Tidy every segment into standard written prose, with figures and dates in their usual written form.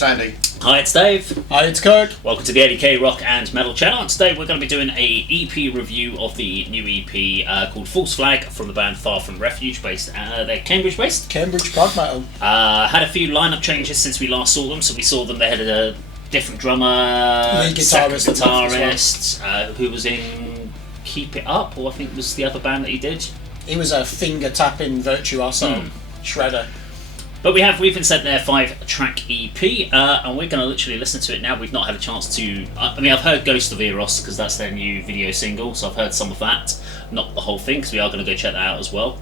It's Andy. Hi, it's Dave. Hi, it's Kirk. Welcome to the ADK Rock and Metal channel. And today we're going to be doing a EP review of the new EP called False Flag from the band Far From Refuge, based they're Cambridge based. Cambridge prog metal. Had a few lineup changes since we last saw them. So we saw them, they had a different drummer, second guitarist, who was in Keep It Up, or I think was the other band that he did. He was a finger tapping virtuoso shredder. But we've been sent their 5-track EP, and we're going to literally listen to it now. We've not had a chance to. I mean, I've heard Ghost of Eros because that's their new video single, so I've heard some of that, not the whole thing, because we are going to go check that out as well.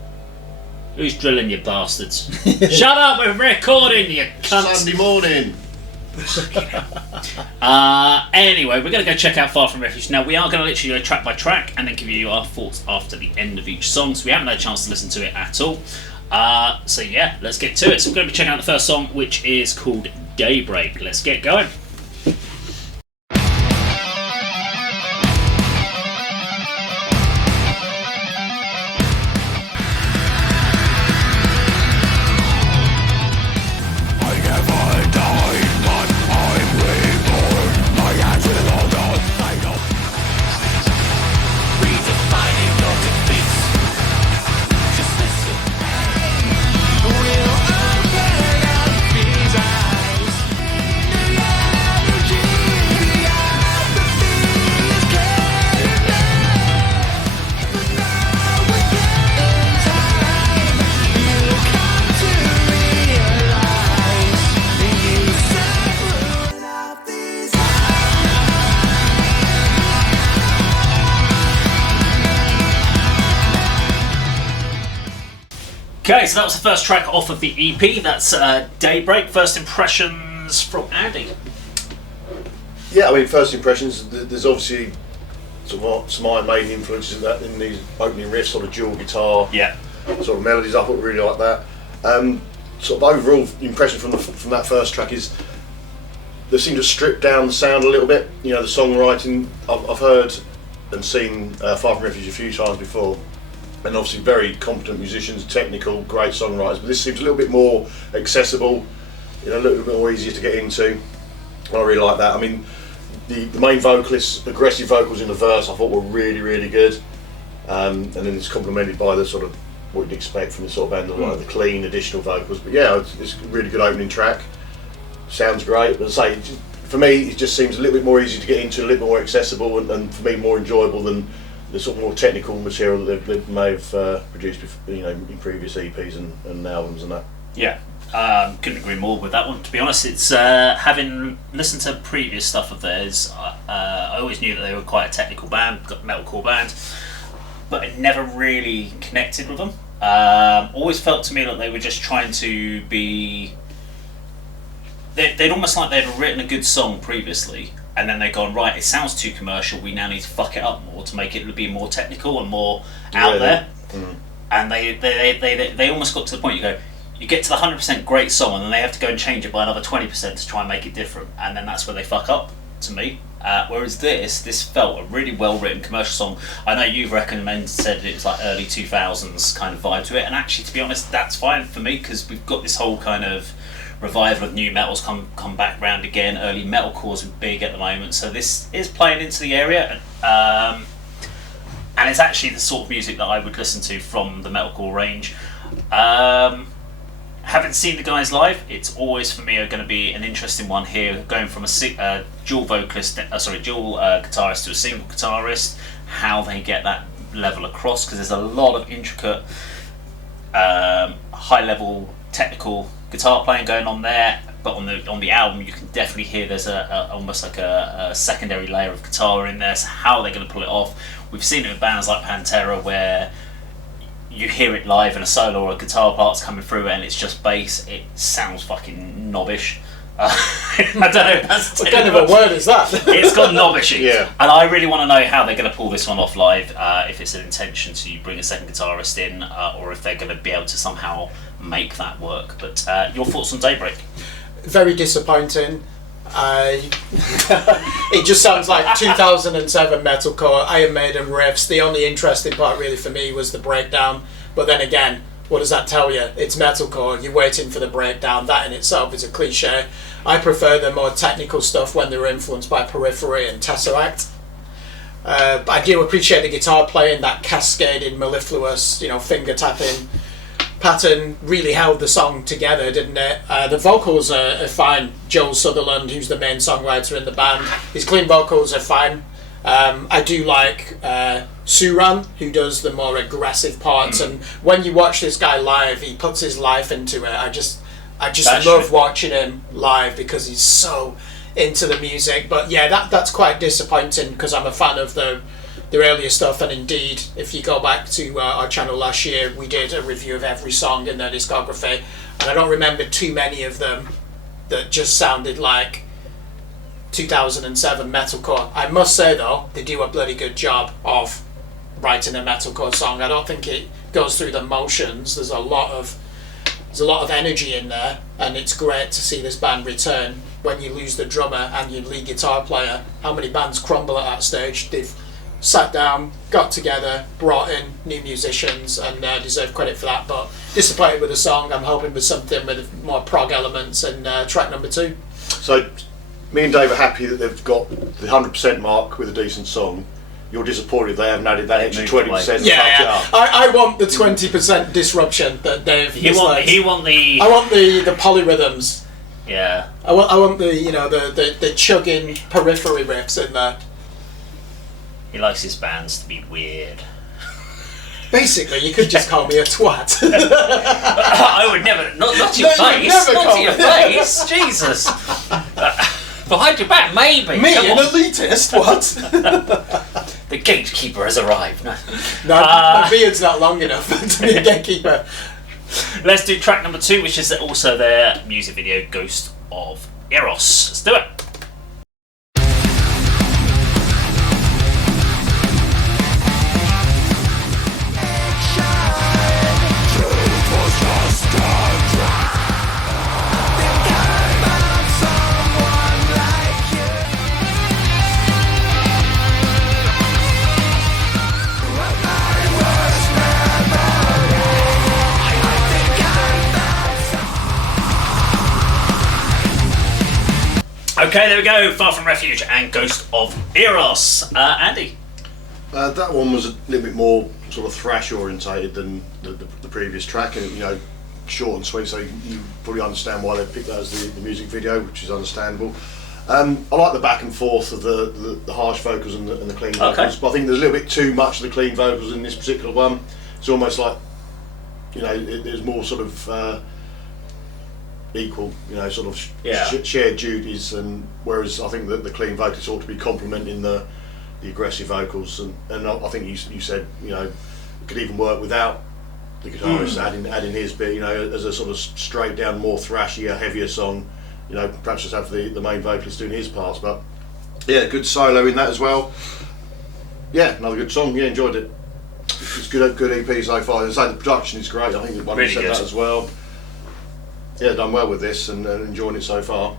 Who's drilling, you bastards? Shut up! We're recording, you cunts. Sunday morning. Anyway, we're going to go check out Far From Refuge. Now, we are going to literally go track by track and then give you our thoughts after the end of each song, so we haven't had a chance to listen to it at all. So yeah, let's get to it. So we're going to be checking out the first song, which is called Daybreak. Let's get going. Okay, so that was the first track off of the EP. That's Daybreak. First impressions from Andy. Yeah, I mean, first impressions. There's obviously some Iron Maiden influences in these opening riffs, sort of dual guitar, sort of melodies. I thought really like that. Sort of overall impression from that first track is they seem to strip down the sound a little bit. You know, the songwriting. I've heard and seen Far From Refuge a few times before. And obviously very competent musicians, technical, great songwriters, but this seems a little bit more accessible, you know, a little bit more easier to get into. I really like that. I mean, the main vocalist's aggressive vocals in the verse I thought were really, really good. And then it's complemented by the sort of what you'd expect from the sort of band, like the clean additional vocals. But yeah, it's a really good opening track. Sounds great, but as I say, for me, it just seems a little bit more easy to get into, a little bit more accessible, and for me more enjoyable than the sort of more technical material that they may have produced, you know, in previous EPs and albums and that. Yeah, couldn't agree more with that one. To be honest, it's having listened to previous stuff of theirs, I always knew that they were quite a technical band, metalcore band, but I never really connected with them. Always felt to me that they were just trying to be. They'd almost like they'd written a good song previously, and then they've gone, right, it sounds too commercial, we now need to fuck it up more to make it be more technical and more out there. And they almost got to the point, you get to the 100% great song and then they have to go and change it by another 20% to try and make it different, and then that's where they fuck up, to me. Whereas this felt a really well written commercial song. I know you've said it was like early 2000s kind of vibe to it, and actually, to be honest, that's fine for me, because we've got this whole kind of revival of new metals come back round again. Early metalcore's big at the moment, so this is playing into the area, and it's actually the sort of music that I would listen to from the metalcore range. Having seen the guys live, it's always for me going to be an interesting one here, going from a dual guitarist to a single guitarist, how they get that level across, because there's a lot of intricate, high level technical guitar playing going on there, but on the album you can definitely hear there's almost like a secondary layer of guitar in there. So how are they going to pull it off? We've seen it with bands like Pantera, where you hear it live and a solo or a guitar part's coming through and it's just bass. It sounds fucking knobbish. I don't know. What kind of a word is that? It's got knobbishy. Yeah. And I really want to know how they're going to pull this one off live. If it's an intention to bring a second guitarist in, or if they're going to be able to somehow make that work. But your thoughts on Daybreak? Very disappointing. It just sounds like 2007 metalcore, Iron Maiden riffs. The only interesting part really for me was the breakdown, but then again, what does that tell you? It's metalcore. You're waiting for the breakdown. That in itself is a cliche. I prefer the more technical stuff when they were influenced by Periphery and Tesseract. But I do appreciate the guitar playing, that cascading, mellifluous, finger tapping pattern really held the song together, didn't it? The vocals are fine. Joel Sutherland, who's the main songwriter in the band, his clean vocals are fine. I do like Suran, who does the more aggressive parts, and when you watch this guy live, he puts his life into it. I just love watching him live because he's so into the music. But yeah, that's quite disappointing because I'm a fan of the earlier stuff, and indeed, if you go back to our channel last year, we did a review of every song in their discography, and I don't remember too many of them that just sounded like 2007 metalcore. I must say though, they do a bloody good job of writing a metalcore song. I don't think it goes through the motions. There's a lot of energy in there, and it's great to see this band return. When you lose the drummer and your lead guitar player, how many bands crumble at that stage? They've sat down, got together, brought in new musicians, and deserve credit for that. But disappointed with the song. I'm hoping with something with more prog elements in track number 2. So me and Dave are happy that they've got the 100% mark with a decent song. You're disappointed they haven't added that extra 20%. Yeah. I want the 20% disruption that Dave. I want the polyrhythms. Yeah. I want the chugging Periphery riffs in there. He likes his bands to be weird. Basically, you could just call me a twat. I would never. Not to your face. Not to your face. Jesus. Behind your back, maybe. Me, an elitist? What? The gatekeeper has arrived. No, my beard's not long enough to be a gatekeeper. Let's do track number 2, which is also their music video, Ghost of Eros. Let's do it. Okay, there we go. Far From Refuge and Ghost of Eros. Andy? That one was a little bit more sort of thrash orientated than the previous track, and short and sweet, so you probably understand why they picked that as the music video, which is understandable. I like the back and forth of the harsh vocals and the clean vocals, but I think there's a little bit too much of the clean vocals in this particular one. It's almost like there's more sort of equal, sort of shared duties, and whereas I think that the clean vocals ought to be complementing the aggressive vocals, and I think you said it could even work without the guitarist adding his bit, as a sort of straight down, more thrashier, heavier song, perhaps just have the main vocalist doing his parts. But yeah, good solo in that as well. Yeah, another good song. Yeah, enjoyed it. It's good EP so far. As I say, the production is great. I think one really said that as well. Yeah, done well with this and enjoying it so far.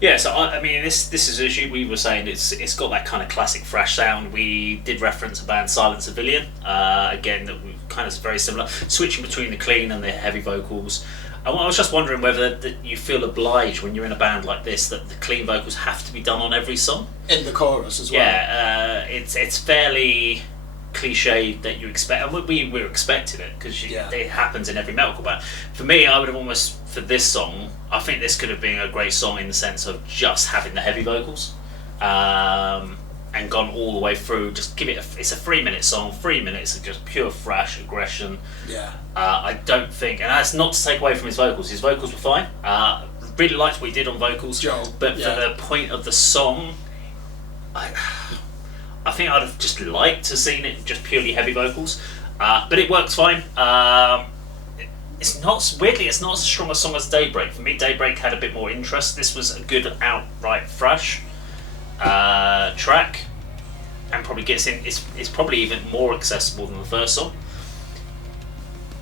Yeah, so I mean, this is an issue. We were saying it's got that kind of classic thrash sound. We did reference a band, Silent Civilian, again, that we kind of very similar, switching between the clean and the heavy vocals. I was just wondering whether you feel obliged when you're in a band like this that the clean vocals have to be done on every song. In the chorus as well. Yeah, it's fairly cliched that you expect, and we were expecting it because it happens in every metalcore band. For me, I would have almost, for this song, I think this could have been a great song in the sense of just having the heavy vocals and gone all the way through. Just give it it's a 3-minute song, 3 minutes of just pure thrash aggression. I don't think, and that's not to take away from his vocals were fine. Really liked what he did on vocals, but for the point of the song, I think I'd have just liked to have seen it just purely heavy vocals, but it works fine. It's not as strong a song as Daybreak. For me, Daybreak had a bit more interest. This was a good outright thrash track, and probably gets in. It's probably even more accessible than the first song,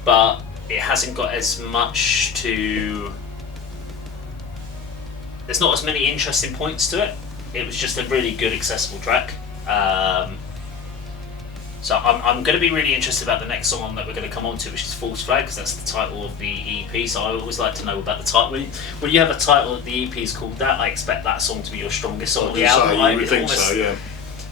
but it hasn't got as much to. There's not as many interesting points to it. It was just a really good accessible track. So I'm going to be really interested about the next song that we're going to come on to, which is False Flag, because that's the title of the EP. So I always like to know about the title. When you have a title that the EP is called that, I expect that song to be your strongest song on the album. You would think so, yeah.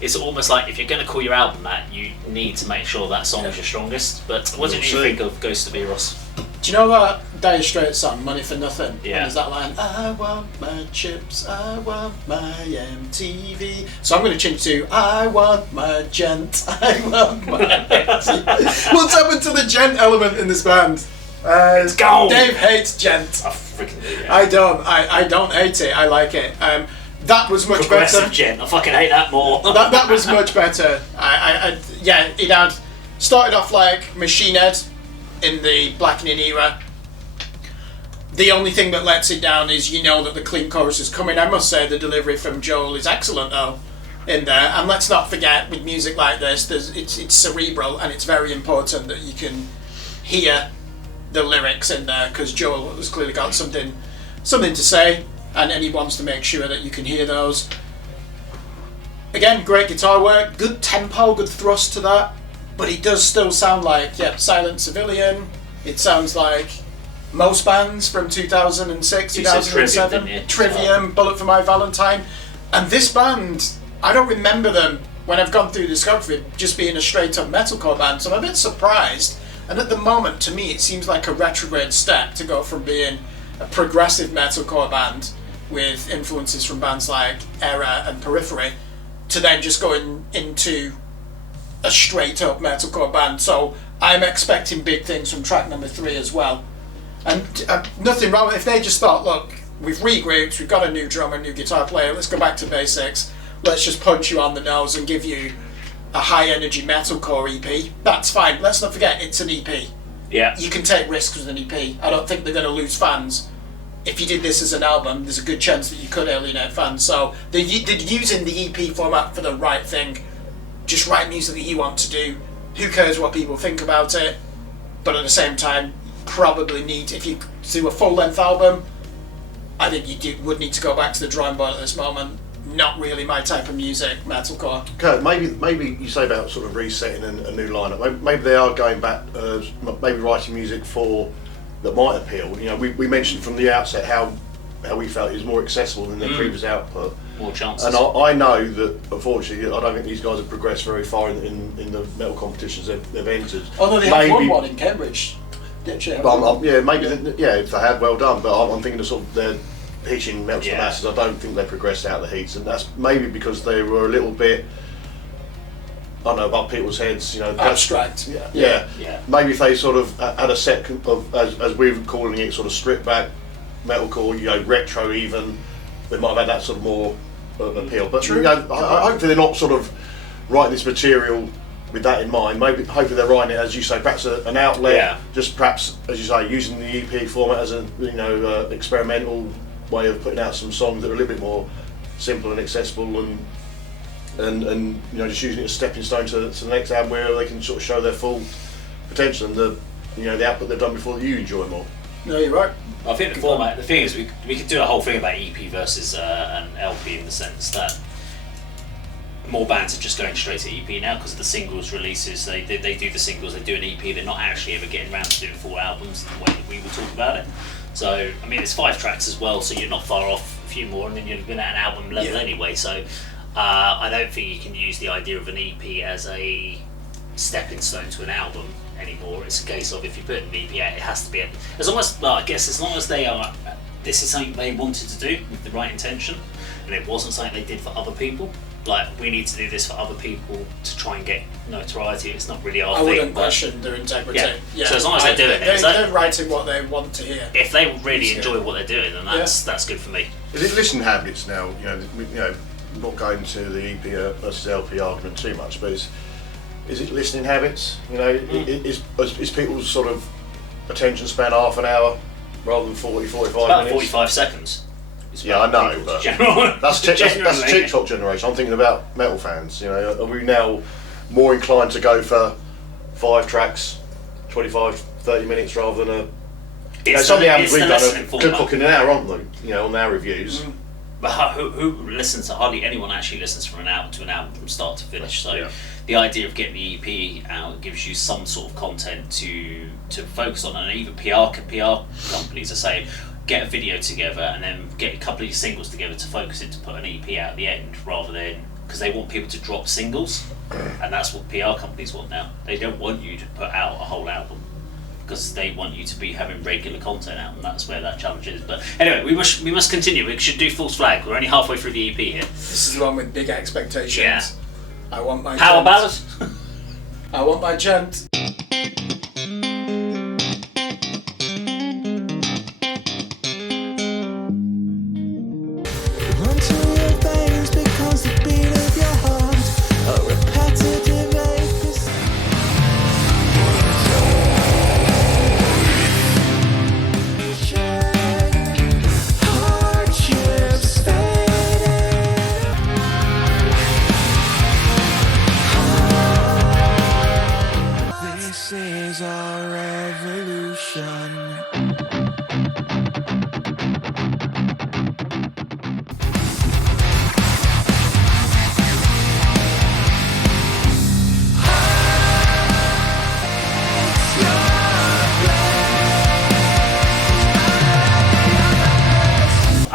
It's almost like if you're going to call your album that, you need to make sure that song is your strongest. But what did you think of Ghost of Eros? Do you know that Dire Straits song, Money for Nothing? Yeah. There's that line, I want my chips, I want my MTV. So I'm going to change to, I want my gent, I want my MTV. What's happened to the gent element in this band? It's gone! Dave hates gent. I freaking do, yeah. I don't hate it, I like it. That was much Progressive better. gent, I fucking hate that more. that was much better. Yeah, it had started off like Machine Head in the Blackening era. The only thing that lets it down is you know that the clean chorus is coming. I must say the delivery from Joel is excellent though in there. And let's not forget with music like this, it's cerebral and it's very important that you can hear the lyrics in there because Joel has clearly got something to say, and he wants to make sure that you can hear those. Again, great guitar work, good tempo, good thrust to that. But it does still sound like, Silent Civilian. It sounds like most bands from 2006, 2007. Trivium, Bullet for My Valentine. And this band, I don't remember them when I've gone through discography just being a straight up metalcore band. So I'm a bit surprised. And at the moment, to me, it seems like a retrograde step to go from being a progressive metalcore band with influences from bands like Era and Periphery to then just going into a straight up metalcore band. So I'm expecting big things from track number 3 as well. And nothing wrong if they just thought, look, we've regrouped, we've got a new drummer, new guitar player, let's go back to basics, let's just punch you on the nose and give you a high energy metalcore EP. That's fine. Let's not forget it's an EP. Yeah. You can take risks with an EP. I don't think they're going to lose fans. If you did this as an album, there's a good chance that you could alienate fans. So they're using the EP format for the right thing. Just write music that you want to do. Who cares what people think about it? But at the same time, probably need, if you do a full-length album, I think you would need to go back to the drawing board at this moment. Not really my type of music, metalcore. Kirk, maybe you say about sort of resetting a new lineup. Maybe they are going back, maybe writing music that might appeal. You know, we mentioned from the outset how we felt it was more accessible than their previous output. More chances. And I know that, unfortunately, I don't think these guys have progressed very far in the metal competitions they've entered. Although they have won one in Cambridge. Maybe if they have, well done. But I'm thinking of sort of their pitching metal to the masses. I don't think they progressed out of the heats, and that's maybe because they were a little bit, I don't know, above people's heads. You know, abstract. Yeah. Maybe if they sort of had a set of, as we were calling it, sort of stripped back metalcore, you know, retro even, they might have had that sort of more appeal. But you know, hopefully they're not sort of writing this material with that in mind. Hopefully they're writing it, as you say, perhaps an outlet. Just perhaps, as you say, using the EP format as a experimental way of putting out some songs that are a little bit more simple and accessible, and you know, just using it as a stepping stone to the next album where they can sort of show their full potential and the output they've done before that you enjoy more. No, you're right. I think the format. The thing is, we could do a whole thing about EP versus an LP in the sense that more bands are just going straight to EP now because of the singles releases. They do the singles, they do an EP. They're not actually ever getting around to doing full albums the way that we will talk about it. So I mean, it's 5 tracks as well, so you're not far off a few more, and then you've been at an album level anyway. So I don't think you can use the idea of an EP as a stepping stone to an album anymore. It's a case of if you put an EP out, it has to be as long as they are. This is something they wanted to do with the right intention, and it wasn't something they did for other people. Like, we need to do this for other people to try and get notoriety. It's not really our thing. I wouldn't question their integrity. Yeah. So as long as they're doing it, they're writing what they want to hear. If they really enjoy what they're doing, then that's good for me. Is it listening habits now? Not going to the EP versus LP argument too much, but is it listening habits? You know, is people's sort of attention span half an hour rather than 40, 45 minutes? About 45 seconds. Yeah, I know, but that's TikTok generation. I'm thinking about metal fans. You know, are we now more inclined to go for 5 tracks, 25, 30 minutes rather than some of the albums we've done are good cooking an hour, aren't they? You know, on our reviews. But who listens? Hardly anyone actually listens from an album to an album from start to finish. So Yeah. the idea of getting the EP out gives you some sort of content to focus on, and even PR companies are saying get a video together and then get a couple of singles together to focus it to put an EP out at the end, rather than because they want people to drop singles, and that's what PR companies want now. They don't want you to put out a whole album, because they want you to be having regular content out, and that's where that challenge is. But anyway, we must continue. We should do False Flag. We're only halfway through the EP here. This is the one with big expectations. Yeah. I want my Power gent. ballad. I want my gent. Run to your veins because the beat of your heart a repetitive ache. Hardships fading. This is our revolution.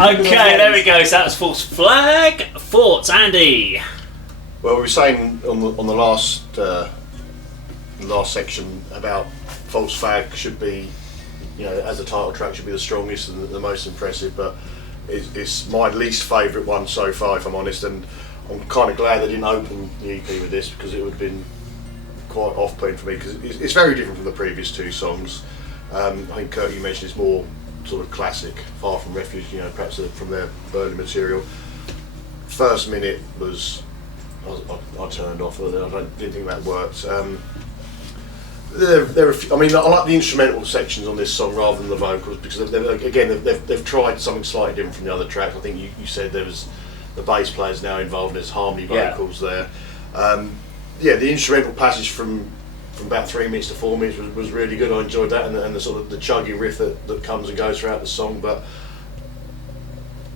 Okay, there we go. So that was False Flag. Thoughts, Andy? Well, we were saying on the last section about False Flag should be, as a title track, should be the strongest and the most impressive, but it's my least favourite one so far, if I'm honest, and I'm kind of glad they didn't open the EP with this, because it would have been quite off-putting for me, because it's very different from the previous two songs. I think Kirk, you mentioned it's more sort of classic, far from Refuge, perhaps from their early material. First minute was, I turned off, didn't think that worked. I like the instrumental sections on this song rather than the vocals, because they've tried something slightly different from the other tracks. I think you said there was the bass players now involved, and there's harmony vocals there. The instrumental passage from about 3 minutes to 4 minutes was really good. I enjoyed that, and the sort of the chuggy riff that comes and goes throughout the song. But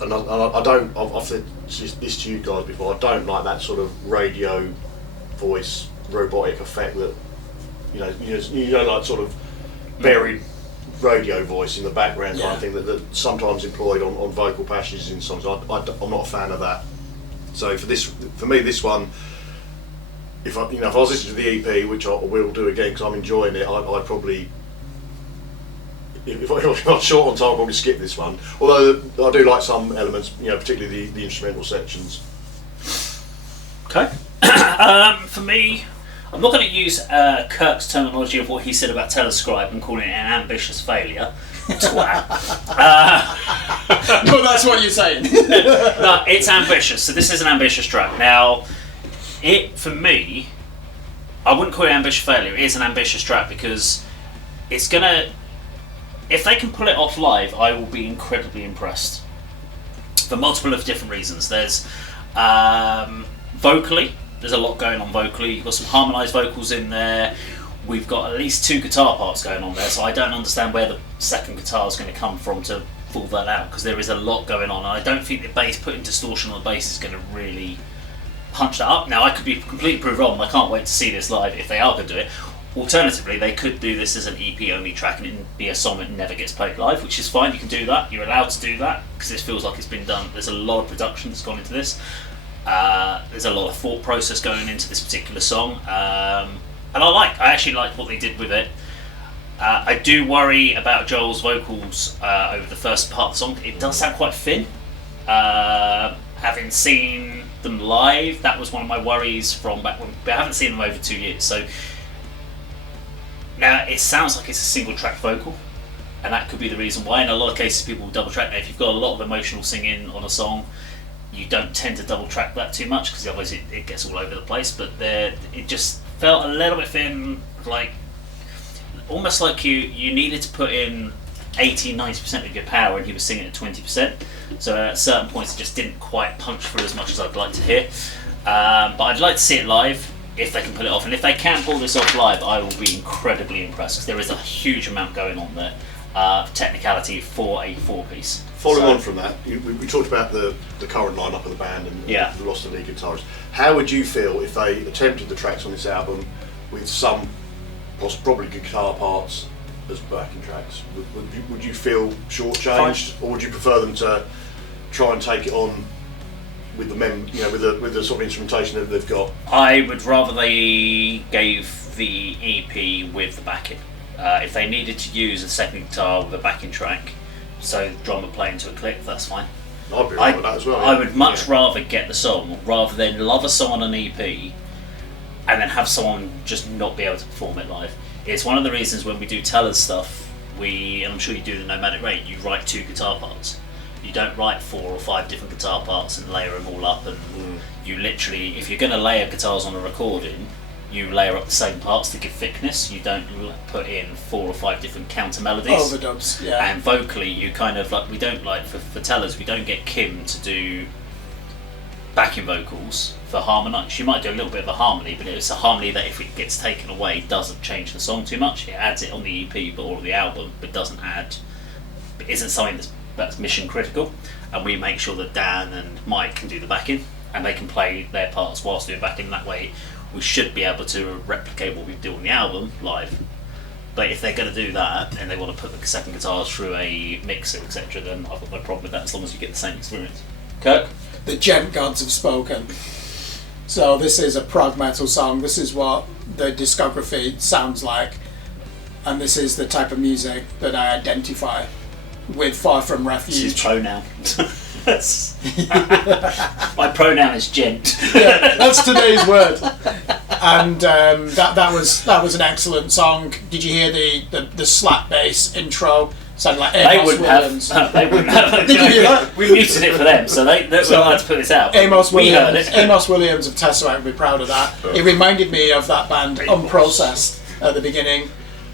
I've said this to you guys before, I don't like that sort of radio voice robotic effect that like sort of buried radio voice in the background kind of thing that sometimes employed on vocal passages in songs. I'm not a fan of that. So for me this one, if I was listening to the EP, which I will do again because I'm enjoying it, I'd probably, if I'm short on time, I'll probably skip this one. Although I do like some elements, particularly the instrumental sections. Okay. For me, I'm not going to use Kirk's terminology of what he said about Telescribe and calling it an ambitious failure. Twat. No, that's what you're saying. No, it's ambitious. So this is an ambitious track. Now, for me, I wouldn't call it ambitious failure. It is an ambitious track because it's gonna. If they can pull it off live, I will be incredibly impressed. For multiple of different reasons. There's vocally. There's a lot going on vocally. You've got some harmonised vocals in there. We've got at least 2 guitar parts going on there, so I don't understand where the second guitar is going to come from to pull that out, because there is a lot going on. And I don't think the bass, putting distortion on the bass, is going to really punch that up. Now, I could be completely proved wrong. I can't wait to see this live if they are going to do it. Alternatively, they could do this as an EP only track and it be a song that never gets played live, which is fine. You can do that. You're allowed to do that because this feels like it's been done. There's a lot of production that's gone into this. There's a lot of thought process going into this particular song, and I actually like what they did with it. I do worry about Joel's vocals over the first part of the song. It does sound quite thin. Having seen them live, that was one of my worries from back when. But I haven't seen them over 2 years, so now it sounds like it's a single track vocal, and that could be the reason why. In a lot of cases, people will double track. Now, if you've got a lot of emotional singing on a song, you don't tend to double track that too much because otherwise it gets all over the place. But it just felt a little bit thin, like almost like you needed to put in 80-90% of your power and he was singing at 20%. So at certain points it just didn't quite punch through as much as I'd like to hear. But I'd like to see it live if they can pull it off. And if they can pull this off live, I will be incredibly impressed because there is a huge amount going on there. technicality for a 4-piece. Following on from that, we talked about the current lineup of the band and the roster lead guitarists. How would you feel if they attempted the tracks on this album with some probably guitar parts as backing tracks? Would you feel shortchanged, or would you prefer them to try and take it on with the with the sort of instrumentation that they've got? I would rather they gave the EP with the backing. If they needed to use a second guitar with a backing track, so the drummer playing to a click, that's fine. I'd be right with that as well. I would much rather get the song rather than love a song on an EP and then have someone just not be able to perform it live. It's one of the reasons when we do Teller's stuff, and I'm sure you do the Nomadic Rate, you write 2 guitar parts. You don't write 4 or 5 different guitar parts and layer them all up. And you literally, if you're going to layer guitars on a recording, you layer up the same parts to give thickness. You don't put in 4 or 5 different counter melodies. Overdubs, yeah. And vocally, you kind of like, we don't like, for Tellers, we don't get Kim to do backing vocals for harmony. She might do a little bit of a harmony, but it's a harmony that if it gets taken away doesn't change the song too much. It adds it on the EP or the album, but isn't something that's mission critical. And we make sure that Dan and Mike can do the backing and they can play their parts whilst doing backing. That way we should be able to replicate what we do on the album live. But if they're going to do that and they want to put the second guitars through a mixer, etc., then I've got no problem with that as long as you get the same experience. Kirk? The gent gods have spoken. So this is a prog metal song. This is what the discography sounds like, and this is the type of music that I identify with. Far From Refuge. This is pronoun. My pronoun is gent. Yeah, that's today's word. And that was an excellent song. Did you hear the slap bass intro? Sounded like Amos Williams. They wouldn't have. Did you hear that? We muted it for them, so they were allowed to put this out. Amos We heard Williams, it. Amos Williams of Tesseract would be proud of that. It reminded me of that band Unprocessed at the beginning.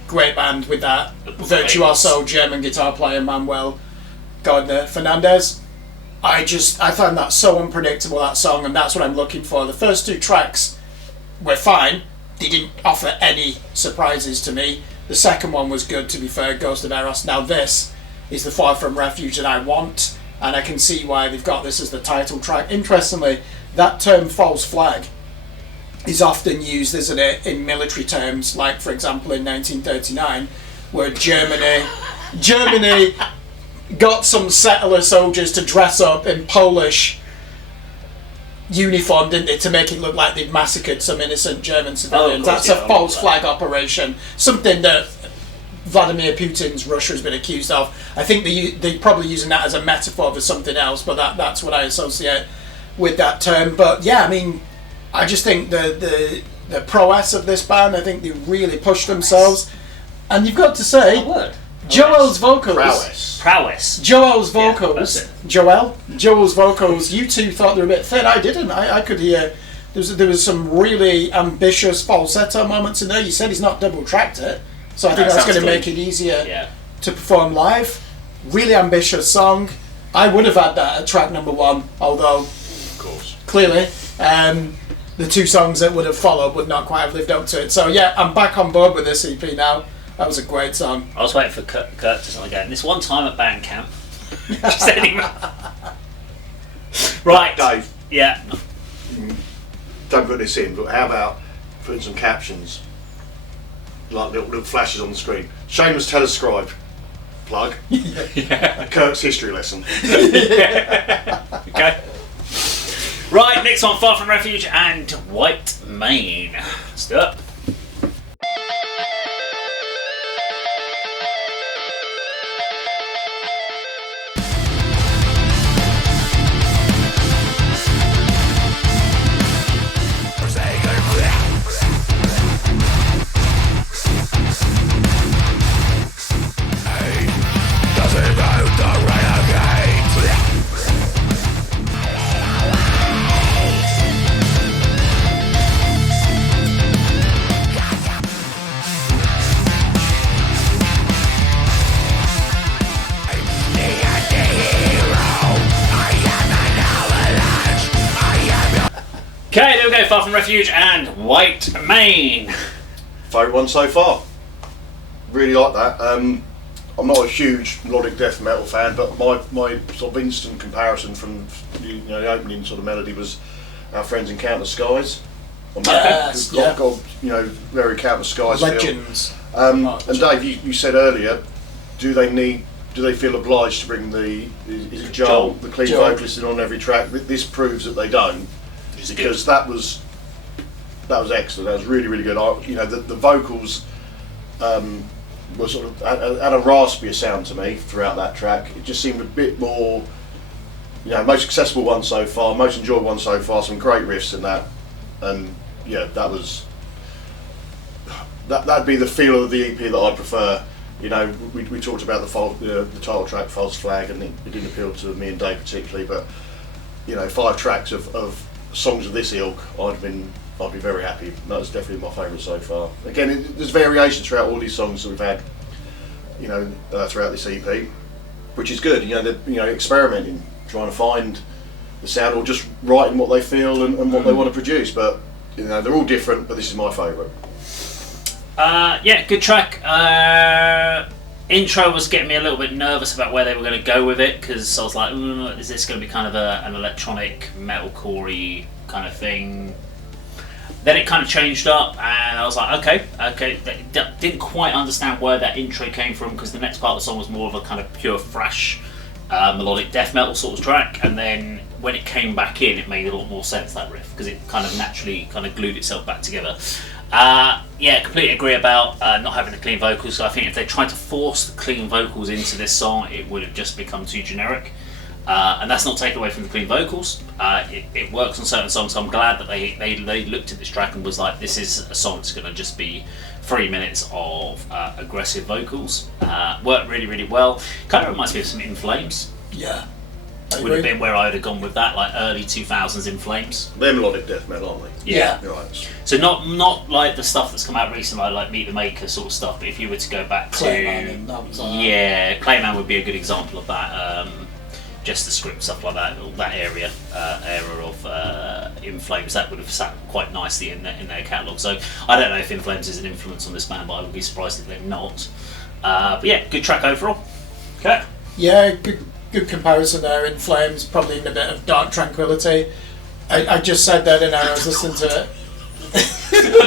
Great band with that virtuoso German guitar player Manuel Gardner Fernandez. I found that so unpredictable, that song, and that's what I'm looking for. The first 2 tracks were fine. They didn't offer any surprises to me. The second one was good, to be fair, Ghost of Eros. Now this is the Far From Refuge that I want, and I can see why they've got this as the title track. Interestingly, that term false flag is often used, isn't it, in military terms, like for example in 1939, where Germany got some settler soldiers to dress up in Polish uniform, didn't they, to make it look like they'd massacred some innocent German civilians. That's a false flag operation, something that Vladimir Putin's Russia has been accused of. I think they're probably using that as a metaphor for something else, but that's what I associate with that term. But yeah, I mean, I just think the prowess of this band, I think they really pushed themselves. And you've got to say, Joel's vocals. Prowess. Joel's vocals. Joel's vocals. You two thought they were a bit thin. I didn't. I could hear there was some really ambitious falsetto moments in there. You said he's not double tracked it, so I think that's going to make it easier to perform live. Really ambitious song. I would have had that at track number 1, although of course clearly the 2 songs that would have followed would not quite have lived up to it. So yeah, I'm back on board with this EP now. That was a great song. I was waiting for Kirk to start again. This one time at band camp. Just anyway. Right. Dave. Yeah. Don't put this in, but how about putting some captions, like little flashes on the screen? Shameless telescribe plug. Kirk's history lesson. Okay. Right, next one, Far From Refuge and White Mane. Let's do it. Okay, there we go, Far From Refuge and White Mane. Favourite one so far. Really like that. I'm not a huge melodic death metal fan, but my sort of instant comparison from the opening sort of melody was our friends in Counter Skies. Yes, got very Counter Skies legends. And Dave, you said earlier, do they feel obliged to bring the Joel, the clean vocalist in on every track? This proves that they don't, because that was excellent. That was really, really good. The vocals were sort of had a raspier sound to me throughout that track. It just seemed a bit more, most accessible one so far, most enjoyable one so far. Some great riffs in that, and that'd be the feel of the EP that I prefer. We talked about the title track, False Flag, and it didn't appeal to me and Dave particularly, but 5 tracks of songs of this ilk, I'd be very happy. That was definitely my favourite so far. Again, there's variations throughout all these songs that we've had, throughout this EP, which is good. They're experimenting, trying to find the sound, or just writing what they feel and what they want to produce. But they're all different. But this is my favourite. Good track. Intro was getting me a little bit nervous about where they were going to go with it, because I was like, is this going to be kind of an electronic metalcore-y kind of thing? Then it kind of changed up, and I was like, okay. Didn't quite understand where that intro came from, because the next part of the song was more of a kind of pure thrash, melodic death metal sort of track. And then when it came back in, it made a lot more sense, that riff, because it kind of naturally kind of glued itself back together. Completely agree about not having the clean vocals. So I think if they tried to force the clean vocals into this song, it would have just become too generic. And that's not taken away from the clean vocals. It works on certain songs, so I'm glad that they looked at this track and was like, this is a song that's going to just be 3 minutes of aggressive vocals. Worked really, really well. Kind of reminds me of some In Flames. Yeah. Would have been where I would have gone with that, like early 2000s In Flames. They're melodic death metal, aren't they? Yeah. Right. So not like the stuff that's come out recently, like Meet the Maker sort of stuff, but if you were to go back to... Clayman would be a good example of that. Just the script, stuff like that, all that era of In Flames, that would have sat quite nicely in their catalogue. So I don't know if In Flames is an influence on this band, but I would be surprised if they're not. But yeah, good track overall. Okay. Yeah, good comparison there. In Flames, probably in a bit of Dark Tranquility. I just said that and I was listening to it. I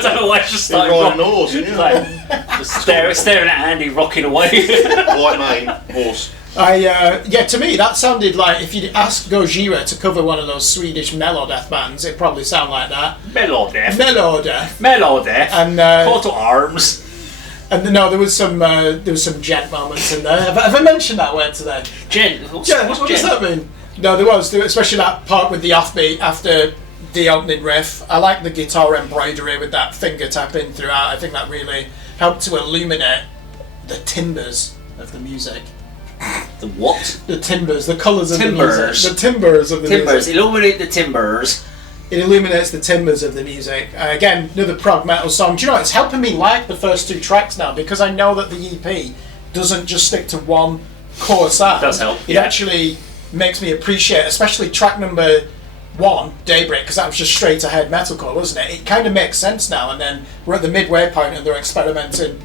don't know why I just started riding a horse, just staring at Andy rocking away. White mane, horse. To me that sounded like if you'd asked Gojira to cover one of those Swedish melodeath bands, it'd probably sound like that. Melodeath. And Call to Arms. And no, there was some gent moments in there. Have I mentioned that word today? Gent. What does that mean? No, there was, especially that part with the offbeat after the opening riff. I like the guitar embroidery with that finger tapping throughout. I think that really helped to illuminate the timbers of the music. The what? The timbers, the colours of timbers. The music. The timbers of the music. Illuminate the timbers. It illuminates the timbers of the music. Again, another prog metal song. Do you know, it's helping me like the first 2 tracks now, because I know that the EP doesn't just stick to one core sound. It does help. It actually makes me appreciate, especially track number 1, Daybreak, because that was just straight ahead metalcore, wasn't it? It kind of makes sense now, and then we're at the midway point and they're experimenting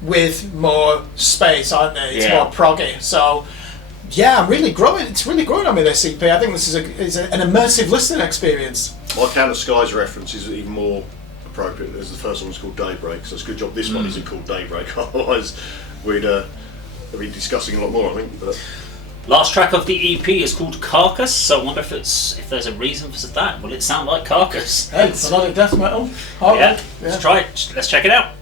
with more space, aren't they? It's more proggy. So yeah, I'm really growing. It's really growing on me, this EP. I think this is an immersive listening experience. My Counter Skies reference is even more appropriate, as the first one was called Daybreak, so it's a good job this one isn't called Daybreak, otherwise we'd be discussing a lot more, I think. But last track of the EP is called Carcass, so I wonder if there's a reason for that. Will it sound like Carcass? Hey, it's a lot of death metal. Let's try it. Let's check it out.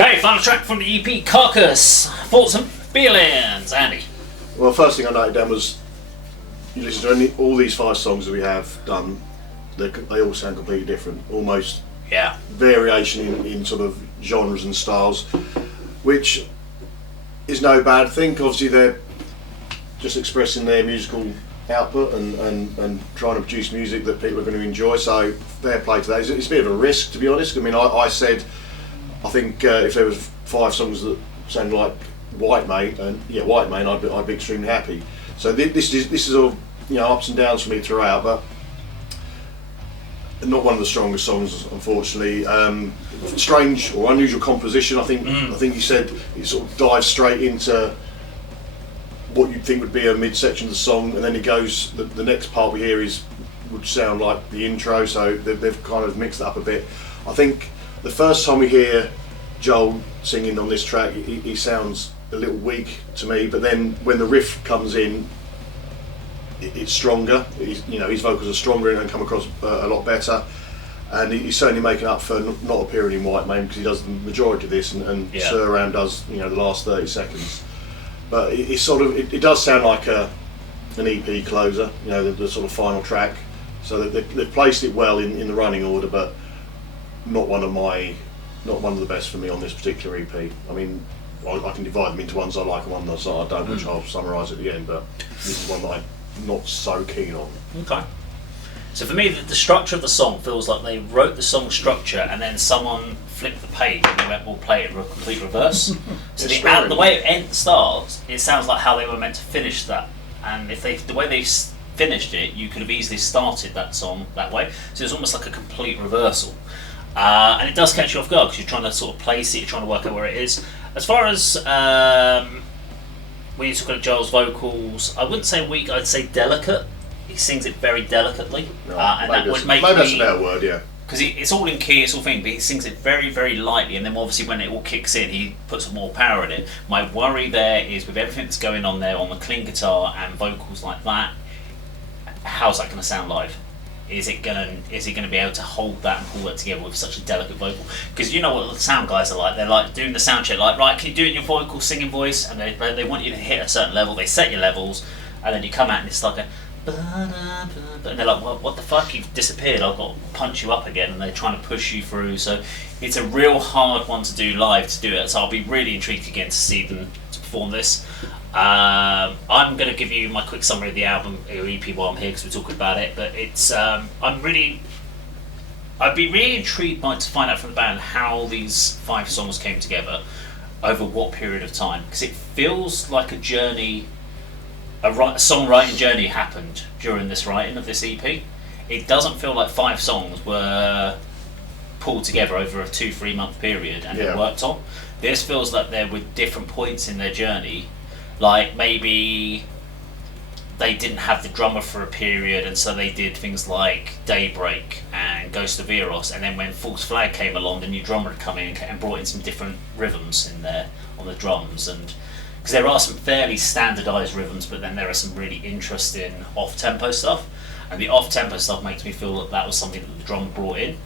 Okay, final track from the EP, Carcass. Thoughts and feelings, Andy? well, first thing I noted down was you listen to all these 5 songs that we have done, they all sound completely different, almost variation in sort of genres and styles, which is no bad thing. Obviously they're just expressing their musical output and trying to produce music that people are going to enjoy, so fair play to that. It's a bit of a risk, to be honest. I mean, I said, I think if there was 5 songs that sounded like White Mate, I'd be extremely happy. So this is all, ups and downs for me throughout, but not one of the strongest songs, unfortunately. Strange or unusual composition. I think you said it sort of dives straight into what you'd think would be a midsection of the song, and then it goes. The next part we hear would sound like the intro, so they've kind of mixed it up a bit. I think the first time we hear Joel singing on this track, he sounds a little weak to me, but then when the riff comes in, it's stronger. His vocals are stronger and come across a lot better, and he's certainly making up for not appearing in White Mane, because he does the majority of this, and Sir Ram does the last 30 seconds. But it does sound like an EP closer, the sort of final track. So they've placed it well in the running order, but not one of the best for me on this particular EP. I mean, I can divide them into ones I like and ones I don't, which I'll summarise at the end. But this is one that I'm not so keen on. Okay. So for me, the structure of the song feels like they wrote the song structure and then someone flipped the page and they went, we'll play it in complete reverse. So the way it starts, it sounds like how they were meant to finish that. And if the way they finished it, you could have easily started that song that way. So it's almost like a complete reversal. And it does catch you off guard because you're trying to sort of place it, you're trying to work out where it is. As far as when you talk about Joel's vocals, I wouldn't say weak, I'd say delicate. He sings it very delicately, and that would make maybe that's a better word, yeah. Because it's all in key, it's all thing, but he sings it very, very lightly, and then obviously when it all kicks in, he puts some more power in it. My worry there is with everything that's going on there on the clean guitar and vocals like that, how's that going to sound live? Is he going to be able to hold that and pull that together with such a delicate vocal? Because you know what the sound guys are like. They're like doing the sound check, like, right, can you do it in your vocal singing voice? And they want you to hit a certain level. They set your levels, and then you come out and it's like a. And they're like, well, what the fuck? You've disappeared. I've got to punch you up again, and they're trying to push you through. So it's a real hard one to do live to do it. So I'll be really intrigued again to see them to perform this. I'm going to give you my quick summary of the album or EP while I'm here because we're talking about it. But it's I'd be really intrigued to find out from the band how these 5 songs came together over what period of time, because it feels like a journey. A songwriting journey happened during this writing of this EP. It doesn't feel like 5 songs were pulled together over a 2-3 month period and then worked on. This feels like there were different points in their journey, like maybe they didn't have the drummer for a period, and so they did things like Daybreak and Ghost of Eros, and then when False Flag came along, the new drummer had come in and brought in some different rhythms in there on the drums, and because there are some fairly standardised rhythms, but then there are some really interesting off-tempo stuff, and the off-tempo stuff makes me feel that was something that the drum brought in,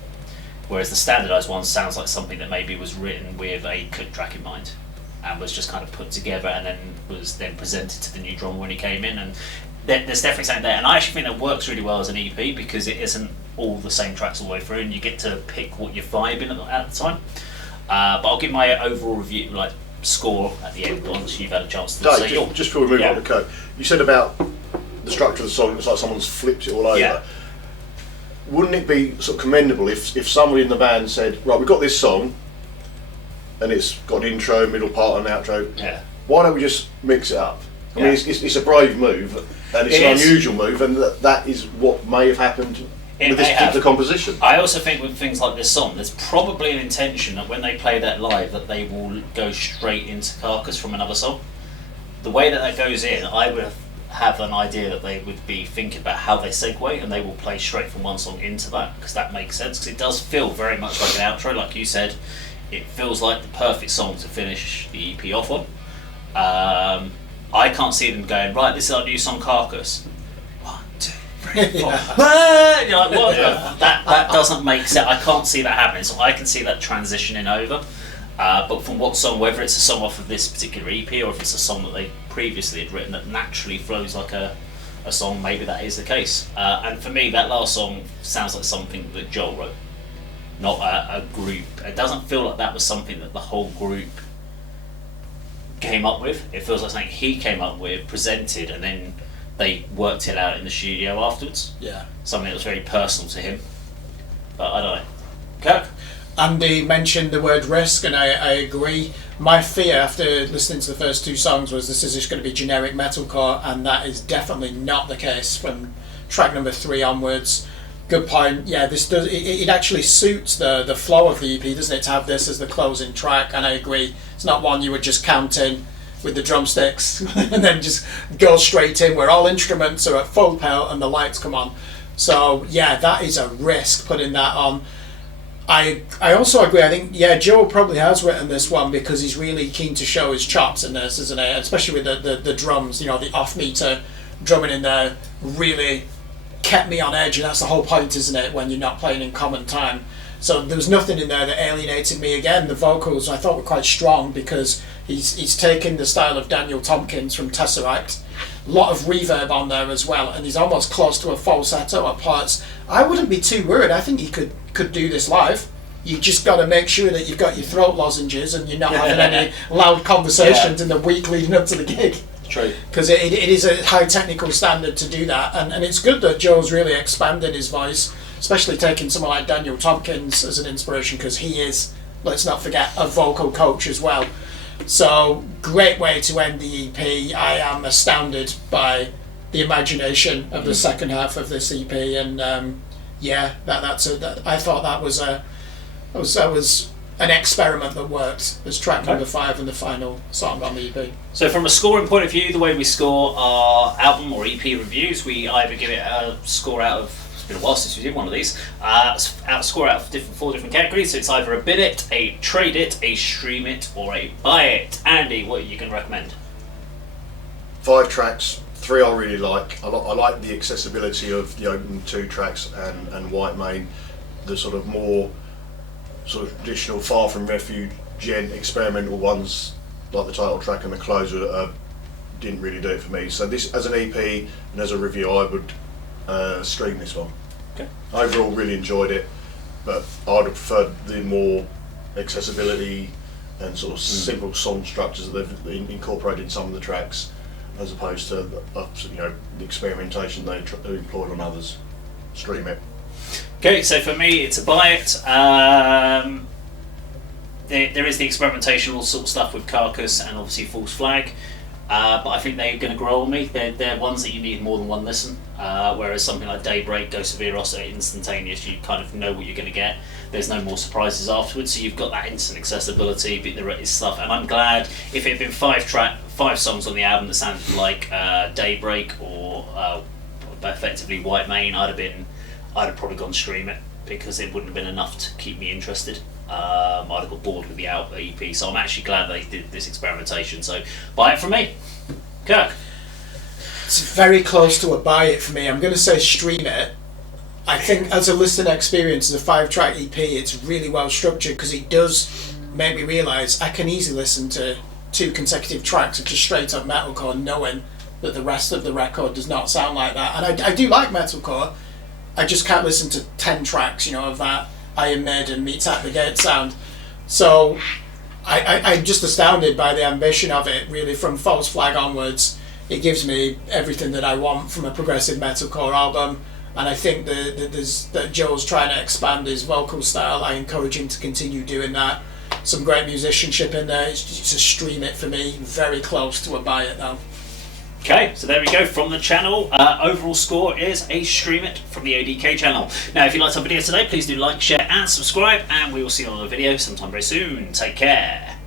whereas the standardised one sounds like something that maybe was written with a click track in mind and was just kind of put together and then was then presented to the new drummer when he came in. And there's definitely something there, and I actually think that works really well as an EP because it isn't all the same tracks all the way through, and you get to pick what you're vibing at the time. But I'll give my overall review, like score at the end once you've had a chance to say yours. Just before we move on to Kirk, you said about the structure of the song, it's like someone's flipped it all over. Yeah. Wouldn't it be sort of commendable if somebody in the band said, right, we've got this song and it's got an intro, middle part and an outro, why don't we just mix it up? I mean, it's a brave move and it's an unusual move, and that is what may have happened with this particular composition. I also think with things like this song, there's probably an intention that when they play that live that they will go straight into Carcass from another song. The way that goes in, I would have an idea that they would be thinking about how they segue, and they will play straight from one song into that, because that makes sense, because it does feel very much like an outro, like you said. It feels like the perfect song to finish the EP off on. I can't see them going, right, this is our new song Carcass. 1, 2, 3, 4. You're like, what? That doesn't make sense. I can't see that happening, so I can see that transitioning over. But from what song, whether it's a song off of this particular EP or if it's a song that they previously had written that naturally flows like a a song, maybe that is the case. And for me, that last song sounds like something that Joel wrote, not a group. It doesn't feel like that was something that the whole group came up with. It feels like something he came up with, presented, and then they worked it out in the studio afterwards. Yeah. Something that was very personal to him. But I don't know. Kirk? Andy mentioned the word risk, and I agree. My fear after listening to the first two songs was this is just going to be generic metalcore, and that is definitely not the case from track number 3 onwards. Good point. Yeah, this does. It actually suits the flow of the EP, doesn't it, to have this as the closing track? And I agree. It's not one you would just count in with the drumsticks and then just go straight in, where all instruments are at full pelt and the lights come on. So yeah, that is a risk putting that on. I also agree. I think Joe probably has written this one because he's really keen to show his chops in this, isn't it? Especially with the drums, the off meter drumming in there really kept me on edge, and that's the whole point, isn't it, when you're not playing in common time. So there was nothing in there that alienated me. Again, the vocals I thought were quite strong because he's taken the style of Daniel Tompkins from Tesseract. A lot of reverb on there as well, and he's almost close to a falsetto at parts. I wouldn't be too worried. I think he could do this live. You just got to make sure that you've got your throat lozenges and you're not having any loud conversations in the week leading up to the gig. True. Because it is a high technical standard to do that, and it's good that Joe's really expanded his voice, especially taking someone like Daniel Tompkins as an inspiration, because he is, let's not forget, a vocal coach as well. So great way to end the EP. I am astounded by the imagination of the second half of this EP, and I thought that was an experiment that worked. As track number 5 and the final song on the EP. So from a scoring point of view, the way we score our album or EP reviews, we either give it a score out of, it's been a while since we did one of these, score out of 4 different categories. So it's either a bid it, a trade it, a stream it, or a buy it. Andy, what are you going to recommend? 5 tracks, 3 I really like. I like the accessibility of the opening 2 tracks and White Mane, the sort of more sort of traditional Far From Refuge, experimental ones like the title track and the closer didn't really do it for me. So this, as an EP and as a review, I would stream this one. Okay. Overall, really enjoyed it, but I'd have preferred the more accessibility and sort of simple song structures that they've incorporated in some of the tracks, as opposed to the experimentation they employed on others. Stream it. Okay, so for me, it's a buy it. There is the experimentation, all sort of stuff with Carcass and obviously False Flag, but I think they're going to grow on me. They're ones that you need more than one listen, whereas something like Daybreak, Ghost of Eros are instantaneous. You kind of know what you're going to get. There's no more surprises afterwards, so you've got that instant accessibility, but there is stuff, and I'm glad if it had been 5 songs on the album that sounded like Daybreak or effectively White Mane, I'd have probably gone stream it, because it wouldn't have been enough to keep me interested. I'd have got bored with the EP, so I'm actually glad they did this experimentation. So buy it from me. Kirk? It's very close to a buy it for me. I'm going to say stream it. I think as a listening experience, as a 5-track EP, it's really well structured, because it does make me realise I can easily listen to 2 consecutive tracks of just straight up metalcore, knowing that the rest of the record does not sound like that. And I do like metalcore. I just can't listen to 10 tracks, of that Iron Maiden meets At the Gate sound. So I'm just astounded by the ambition of it, really, from False Flag onwards. It gives me everything that I want from a progressive metalcore album, and I think that Joe's trying to expand his vocal style. I encourage him to continue doing that. Some great musicianship in there. It's just a stream it for me. Very close to a buy it though. Okay, so there we go from the channel. Overall score is a stream it from the ADK channel. Now, if you liked our video today, please do like, share, and subscribe, and we will see you on another video sometime very soon. Take care.